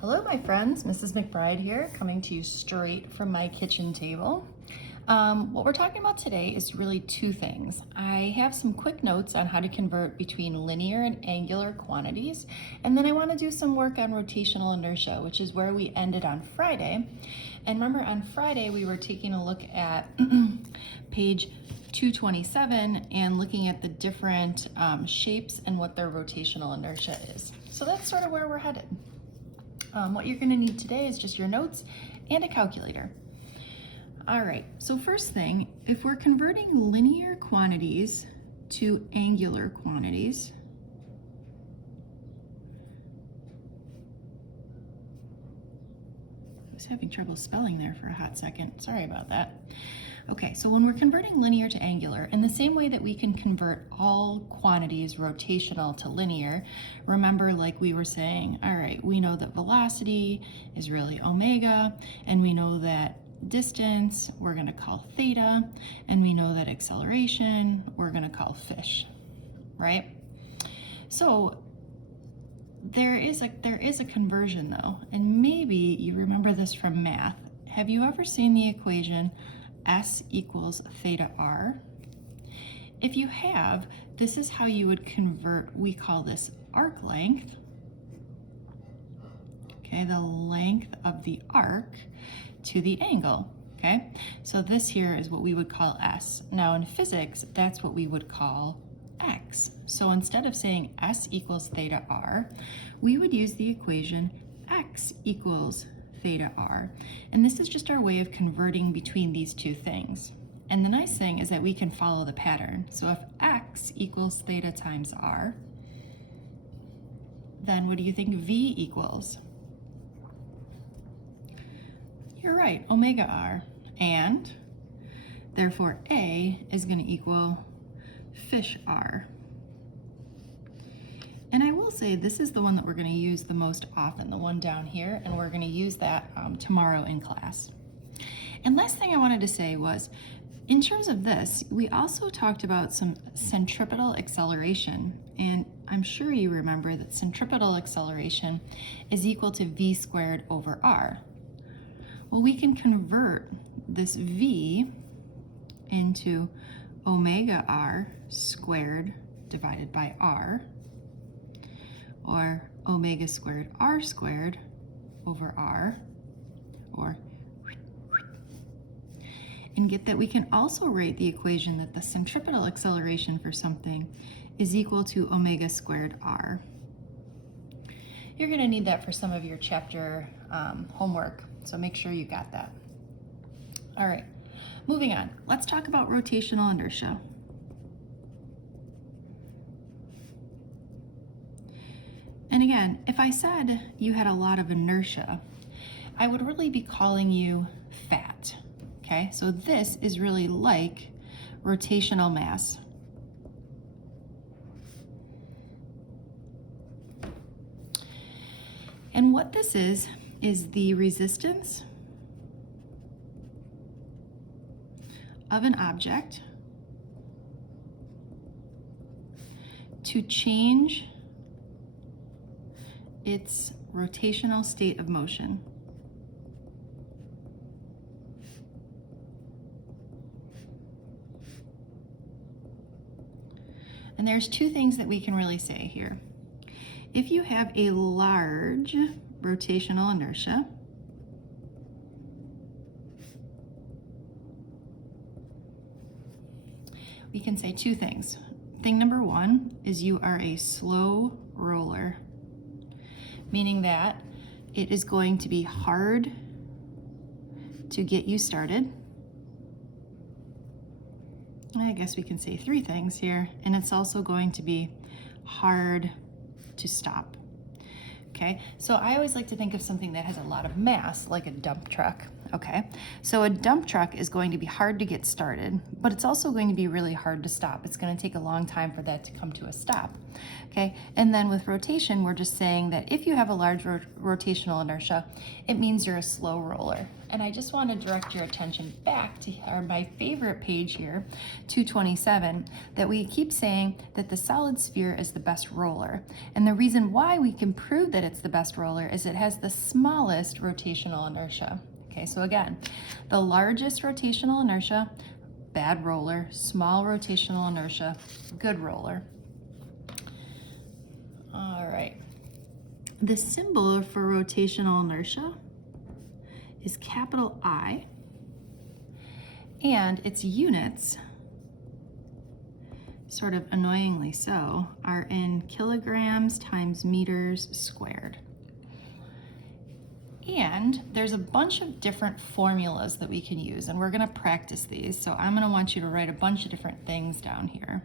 Hello, my friends. Mrs. McBride here, coming to you straight from my kitchen table. What we're talking about today is really two things. I have some quick notes on how to convert between linear and angular quantities, and then I want to do some work on rotational inertia, which is where we ended on Friday. And remember, on Friday we were taking a look at page 227 and looking at the different shapes and what their rotational inertia is. So that's sort of where we're headed. What you're going to need today is just your notes and a calculator. All right, so first thing, if we're converting linear quantities to angular quantities, I was having trouble spelling there for a hot second. Sorry about that. Okay, so when we're converting linear to angular, in the same way that we can convert all quantities rotational to linear, remember, like we were saying, all right, we know that velocity is really omega, and we know that distance we're going to call theta, and we know that acceleration we're going to call fish, right? So there is a conversion though, and maybe you remember this from math. Have you ever seen the equation S equals theta r? If you have, this is how you would convert, we call this arc length, okay, the length of the arc to the angle, okay? So this here is what we would call S. Now in physics, that's what we would call X. So instead of saying S equals theta r, we would use the equation X equals theta r. And this is just our way of converting between these two things. And the nice thing is that we can follow the pattern. So if X equals theta times r, then what do you think V equals? You're right, omega r. And therefore A is going to equal fish r. And I will say this is the one that we're going to use the most often, the one down here, and we're going to use that tomorrow in class. And last thing I wanted to say was, in terms of this, we also talked about some centripetal acceleration, and I'm sure you remember that centripetal acceleration is equal to v squared over r. Well, we can convert this v into omega r squared divided by r, or omega squared r squared over r, and get that we can also write the equation that the centripetal acceleration for something is equal to omega squared r. You're going to need that for some of your chapter homework, so make sure you got that. All right, moving on. Let's talk about rotational inertia. And again, if I said you had a lot of inertia, I would really be calling you fat, okay? So this is really like rotational mass. And what this is the resistance of an object to change its rotational state of motion. And there's two things that we can really say here. If you have a large rotational inertia, we can say two things. Thing number one is you are a slow roller, meaning that it is going to be hard to get you started. I guess we can say three things here, and it's also going to be hard to stop. Okay, so I always like to think of something that has a lot of mass, like a dump truck, Okay, so a dump truck is going to be hard to get started, but it's also going to be really hard to stop. It's going to take a long time for that to come to a stop. Okay, and then with rotation, we're just saying that if you have a large rotational inertia, it means you're a slow roller. And I just want to direct your attention back to my favorite page here, 227, that we keep saying that the solid sphere is the best roller. And the reason why we can prove that it's the best roller is it has the smallest rotational inertia. Okay, so again, the largest rotational inertia, bad roller, small rotational inertia, good roller. All right. The symbol for rotational inertia is capital I, and its units, sort of annoyingly so, are in kilograms times meters squared. And there's a bunch of different formulas that we can use, and we're going to practice these. So I'm going to want you to write a bunch of different things down here.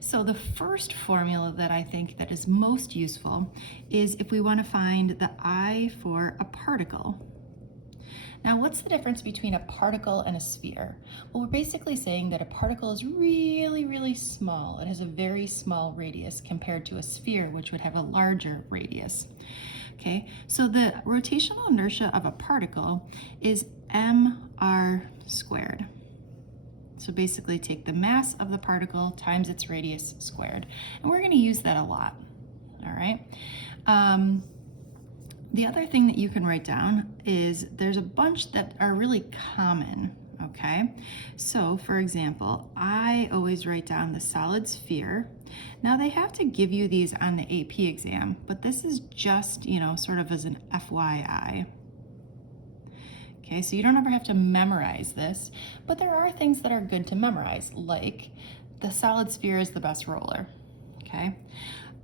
So the first formula that I think that is most useful is if we want to find the I for a particle. Now, what's the difference between a particle and a sphere? Well, we're basically saying that a particle is really, really small. It has a very small radius compared to a sphere, which would have a larger radius. Okay, so the rotational inertia of a particle is mr squared. So basically take the mass of the particle times its radius squared. And we're going to use that a lot, all right? The other thing that you can write down is there's a bunch that are really common, okay? So for example, I always write down the solid sphere. Now they have to give you these on the AP exam, but this is just, sort of as an FYI. Okay, so you don't ever have to memorize this, but there are things that are good to memorize, like the solid sphere is the best roller, okay?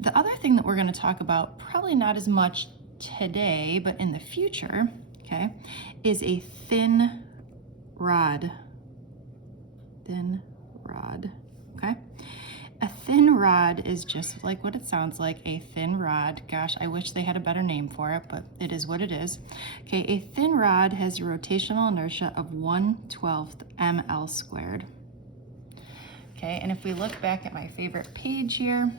The other thing that we're gonna talk about, probably not as much today, but in the future, okay, is a thin rod. Thin rod, okay? A thin rod is just like what it sounds like, a thin rod. Gosh, I wish they had a better name for it, but it is what it is. Okay, a thin rod has a rotational inertia of 1/12 ml squared. Okay, and if we look back at my favorite page here,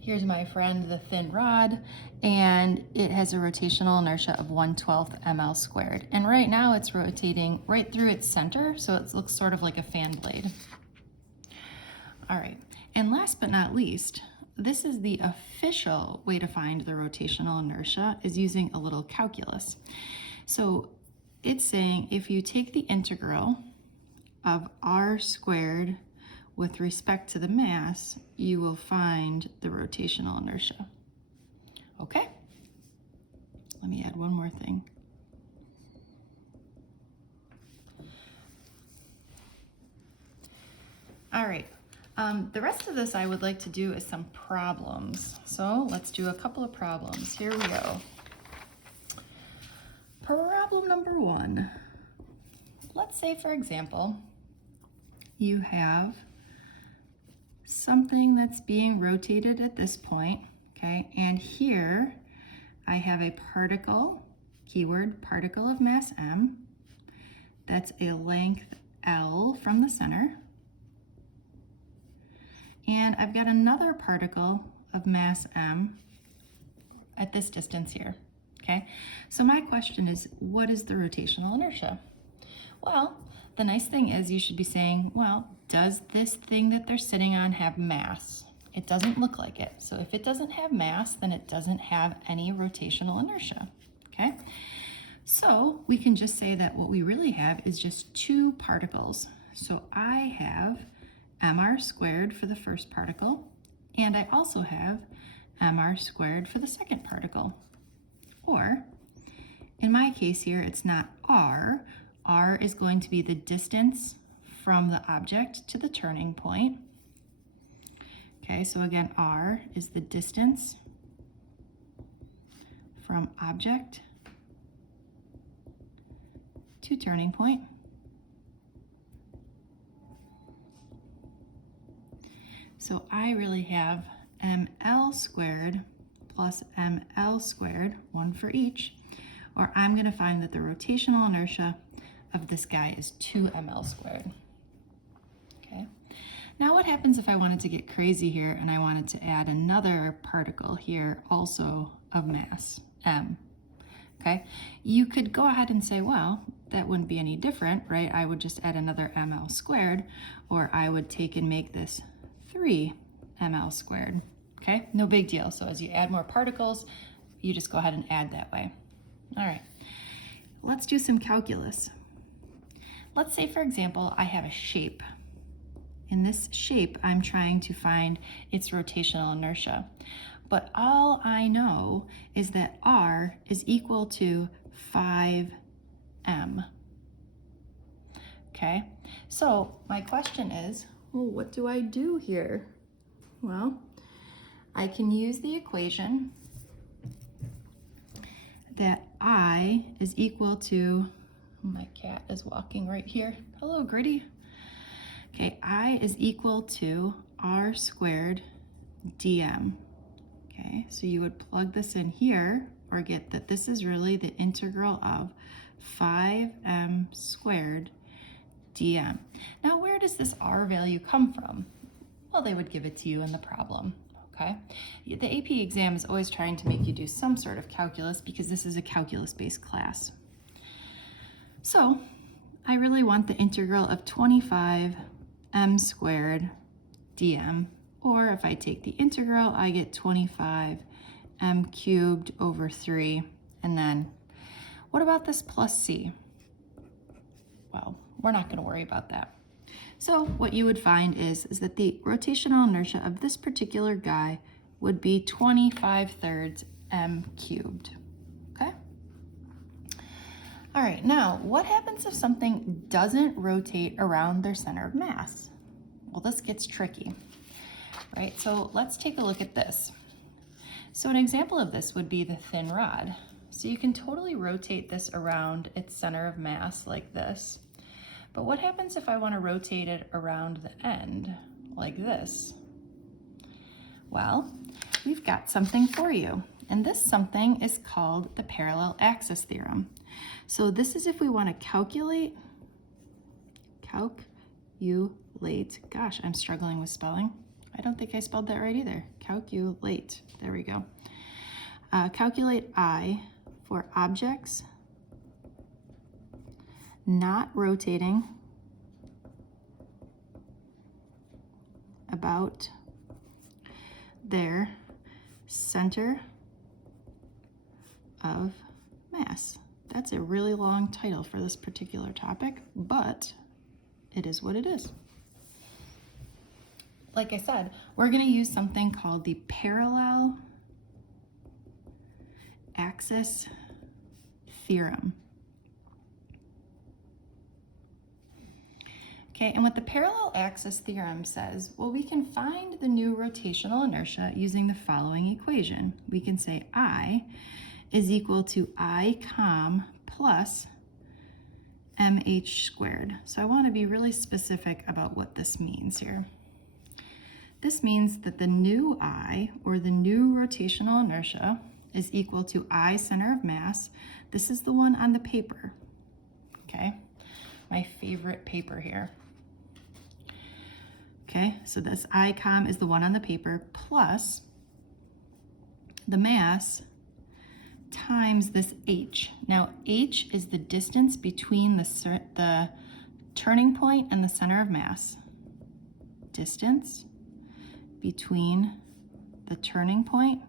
here's my friend, the thin rod, and it has a rotational inertia of 1/12 ml squared. And right now it's rotating right through its center, so it looks sort of like a fan blade. All right, and last but not least, this is the official way to find the rotational inertia, is using a little calculus. So it's saying if you take the integral of r squared with respect to the mass, you will find the rotational inertia. Okay? Let me add one more thing. All right. The rest of this I would like to do is some problems. So let's do a couple of problems. Here we go. Problem number 1. Let's say, for example, you have something that's being rotated at this point, okay? And here I have a particle, keyword particle of mass m, that's a length L from the center. And I've got another particle of mass m at this distance here, okay? So my question is, what is the rotational inertia? Well, the nice thing is you should be saying, well, does this thing that they're sitting on have mass? It doesn't look like it. So if it doesn't have mass, then it doesn't have any rotational inertia, okay? So we can just say that what we really have is just two particles. So I have mr squared for the first particle, and I also have mr squared for the second particle. Or, in my case here, it's not r. R is going to be the distance from the object to the turning point. Okay, so again, r is the distance from object to turning point. So I really have ml squared plus ml squared, one for each, or I'm going to find that the rotational inertia of this guy is 2 ml squared. Okay. Now what happens if I wanted to get crazy here and I wanted to add another particle here also of mass, m? Okay, you could go ahead and say, well, that wouldn't be any different, right? I would just add another ml squared, or I would take and make this 3 ml squared. Okay, no big deal. So as you add more particles, you just go ahead and add that way. All right, let's do some calculus. Let's say, for example, I have a shape. In this shape, I'm trying to find its rotational inertia. But all I know is that R is equal to 5m. Okay, so my question is, well, what do I do here? Well, I can use the equation that I is equal to, my cat is walking right here. Hello, Gritty. Okay, I is equal to R squared dm. Okay, so you would plug this in here, or get that this is really the integral of 5m squared dm. Now, where does this r value come from? Well, they would give it to you in the problem, okay? The AP exam is always trying to make you do some sort of calculus because this is a calculus-based class. So, I really want the integral of 25m squared dm. Or if I take the integral, I get 25m cubed over 3. And then, what about this plus c? Well, we're not going to worry about that. So what you would find is that the rotational inertia of this particular guy would be 25/3 m cubed. Okay? All right, now what happens if something doesn't rotate around their center of mass? Well, this gets tricky. Right, so let's take a look at this. So an example of this would be the thin rod. So you can totally rotate this around its center of mass like this. But what happens if I want to rotate it around the end like this? Well, we've got something for you. And this something is called the parallel axis theorem. So this is if we want to calculate, gosh, I'm struggling with spelling. I don't think I spelled that right either. Calculate, there we go. Calculate I for objects not rotating about their center of mass. That's a really long title for this particular topic, but it is what it is. Like I said, we're going to use something called the parallel axis theorem. Okay, and what the parallel axis theorem says, well, we can find the new rotational inertia using the following equation. We can say I is equal to I com plus mh squared. So I want to be really specific about what this means here. This means that the new I, or the new rotational inertia, is equal to I center of mass. This is the one on the paper, okay? My favorite paper here. Okay, so this I com is the one on the paper, plus the mass times this h. Now, h is the distance between the turning point and the center of mass. Distance between the turning point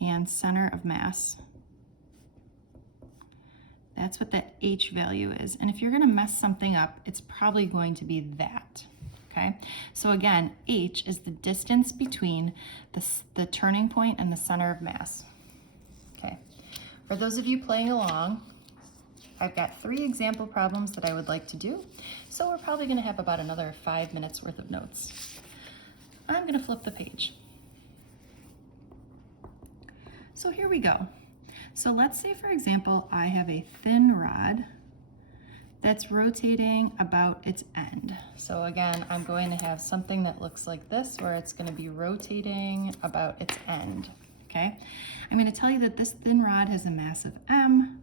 and center of mass. That's what that h value is. And if you're going to mess something up, it's probably going to be that. Okay, so again, h is the distance between the turning point and the center of mass. Okay, for those of you playing along, I've got 3 example problems that I would like to do, so we're probably going to have about another 5 minutes worth of notes. I'm going to flip the page. So here we go. So let's say, for example, I have a thin rod that's rotating about its end. So again, I'm going to have something that looks like this, where it's going to be rotating about its end, okay? I'm going to tell you that this thin rod has a mass of m,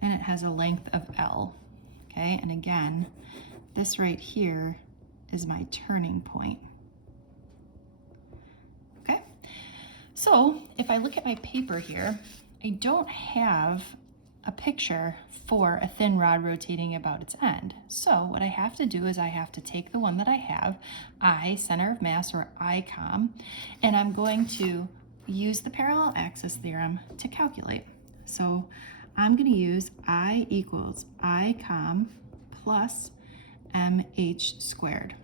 and it has a length of L, okay? And again, this right here is my turning point, okay? So if I look at my paper here, I don't have a picture for a thin rod rotating about its end. So what I have to do is I have to take the one that I have, I, center of mass, or ICOM, and I'm going to use the parallel axis theorem to calculate. So I'm going to use I equals ICOM plus MH squared.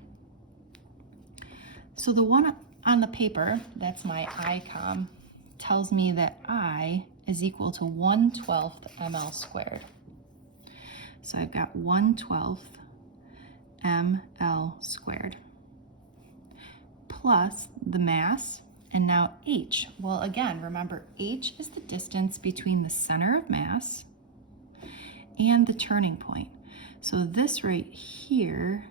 So the one on the paper, that's my ICOM, tells me that I is equal to 1/12 ml squared. So I've got 1/12 ml squared plus the mass, and now h. Well, again, remember, h is the distance between the center of mass and the turning point. So this right here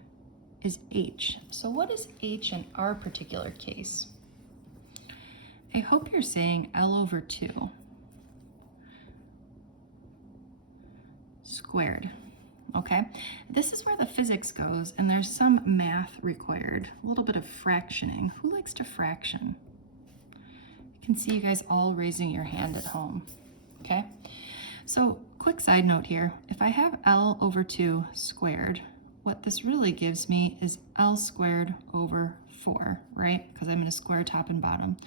is h. So what is h in our particular case? I hope you're saying L/2 squared, okay? This is where the physics goes, and there's some math required, a little bit of fractioning. Who likes to fraction? I can see you guys all raising your hand at home, okay? So quick side note here, if I have L/2 squared, what this really gives me is L squared over 4, right? Because I'm going to square top and bottom.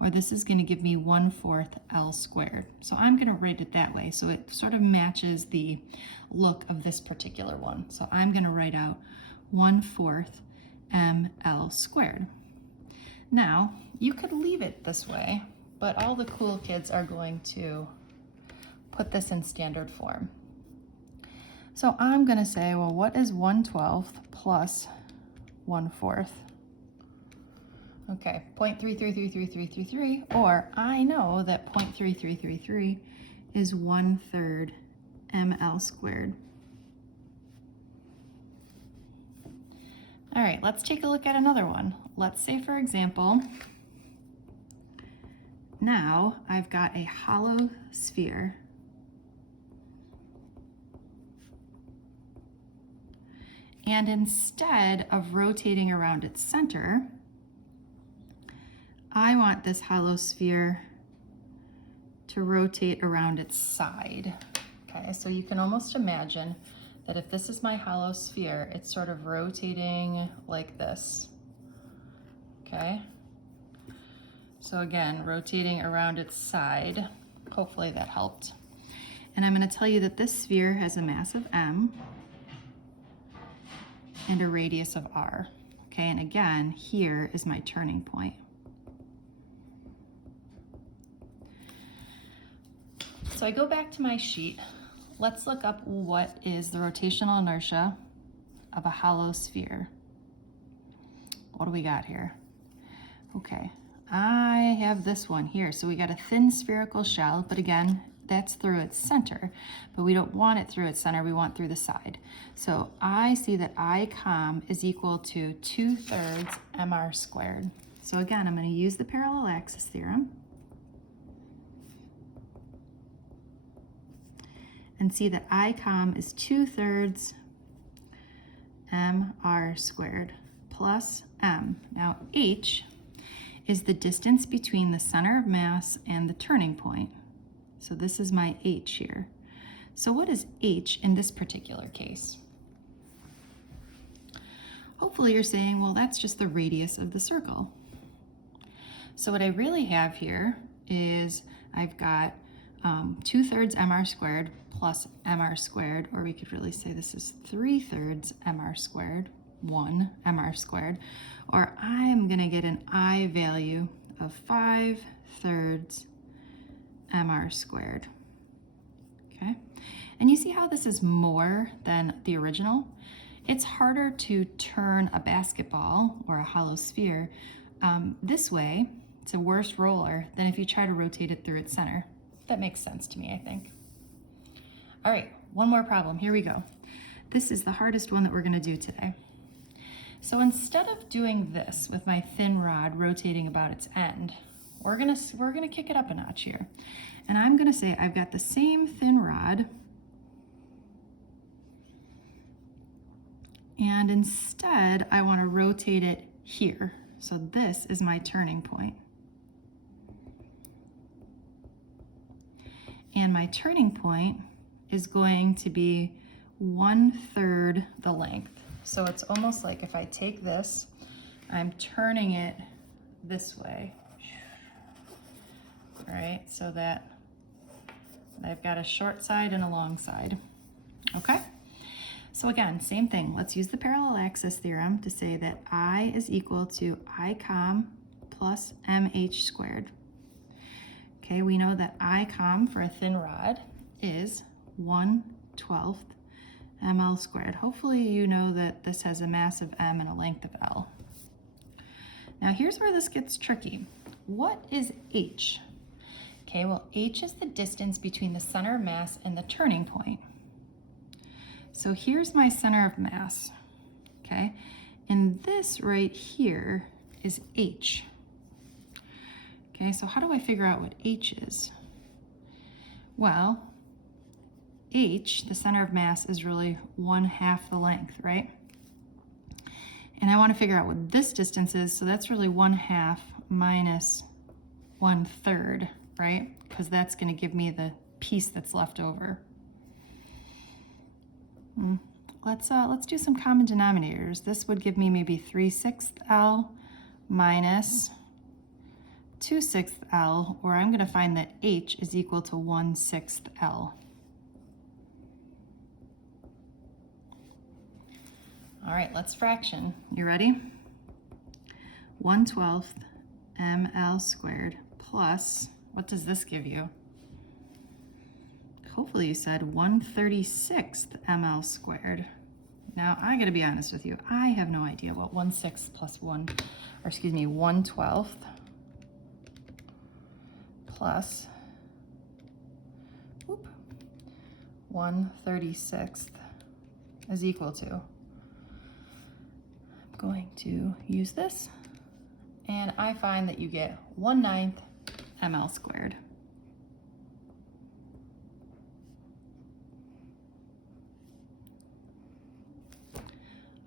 Or this is going to give me 1/4 L squared. So I'm going to write it that way, so it sort of matches the look of this particular one. So I'm going to write out 1/4 ml squared. Now, you could leave it this way, but all the cool kids are going to put this in standard form. So I'm going to say, well, what is 1/12 plus 1/4? Okay, 0.333333, or I know that 0.3333 is 1/3 ml squared. All right, let's take a look at another one. Let's say, for example, now I've got a hollow sphere. And instead of rotating around its center, I want this hollow sphere to rotate around its side. Okay, so you can almost imagine that if this is my hollow sphere, it's sort of rotating like this. Okay, so again, rotating around its side. Hopefully that helped. And I'm going to tell you that this sphere has a mass of m and a radius of r. Okay, and again, here is my turning point. So I go back to my sheet. Let's look up what is the rotational inertia of a hollow sphere. What do we got here? Okay, I have this one here. So we got a thin spherical shell, but again, that's through its center, but we don't want it through its center, we want through the side. So I see that ICOM is equal to 2/3 mr squared. So again, I'm going to use the parallel axis theorem and see that ICOM is 2/3 mr squared plus m. Now h is the distance between the center of mass and the turning point. So this is my h here. So what is h in this particular case? Hopefully you're saying, well, that's just the radius of the circle. So what I really have here is I've got 2/3 mr squared plus mr squared, or we could really say this is 3/3 mr squared, 1 mr squared, or I'm gonna get an I value of 5/3 mr squared, okay? And you see how this is more than the original? It's harder to turn a basketball or a hollow sphere this way. It's a worse roller than if you try to rotate it through its center. That makes sense to me, I think. All right, one more problem, here we go. This is the hardest one that we're gonna do today. So instead of doing this with my thin rod rotating about its end, we're gonna kick it up a notch here. And I'm gonna say I've got the same thin rod, and instead I wanna rotate it here. So this is my turning point. And my turning point is going to be 1/3 the length. So it's almost like if I take this, I'm turning it this way. All right, so that I've got a short side and a long side. Okay, so again, same thing. Let's use the parallel axis theorem to say that I is equal to I plus mh squared. Okay, we know that I for a thin rod is 1/12 ml squared. Hopefully you know that this has a mass of m and a length of L. Now here's where this gets tricky. What is h? Okay, well h is the distance between the center of mass and the turning point. So here's my center of mass, okay? And this right here is h. Okay, so how do I figure out what h is? Well, h, the center of mass, is really 1/2 the length, right? And I want to figure out what this distance is, so that's really 1/2 minus 1/3, right? Because that's going to give me the piece that's left over. Let's do some common denominators. This would give me maybe 3/6 L minus 2/6 L, or I'm going to find that h is equal to 1/6 L. All right, let's fraction. You ready? 1/12 ml squared plus, what does this give you? Hopefully you said 1/36 ml squared. Now I gotta be honest with you, I have no idea what 1/6 plus 1/12 plus 1/36 is equal to. I'm going to use this, and I find that you get 1/9 ml squared.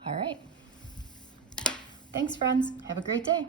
All right. Thanks, friends. Have a great day.